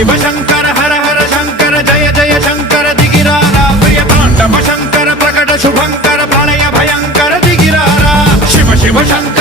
शिव शंकर हर हर शंकर जय जय शंकर दिगिरारा प्रिय तांडव शंकर प्रकट शुभंकर प्रलय भयंकर दिगिरारा शिव शिव शंकर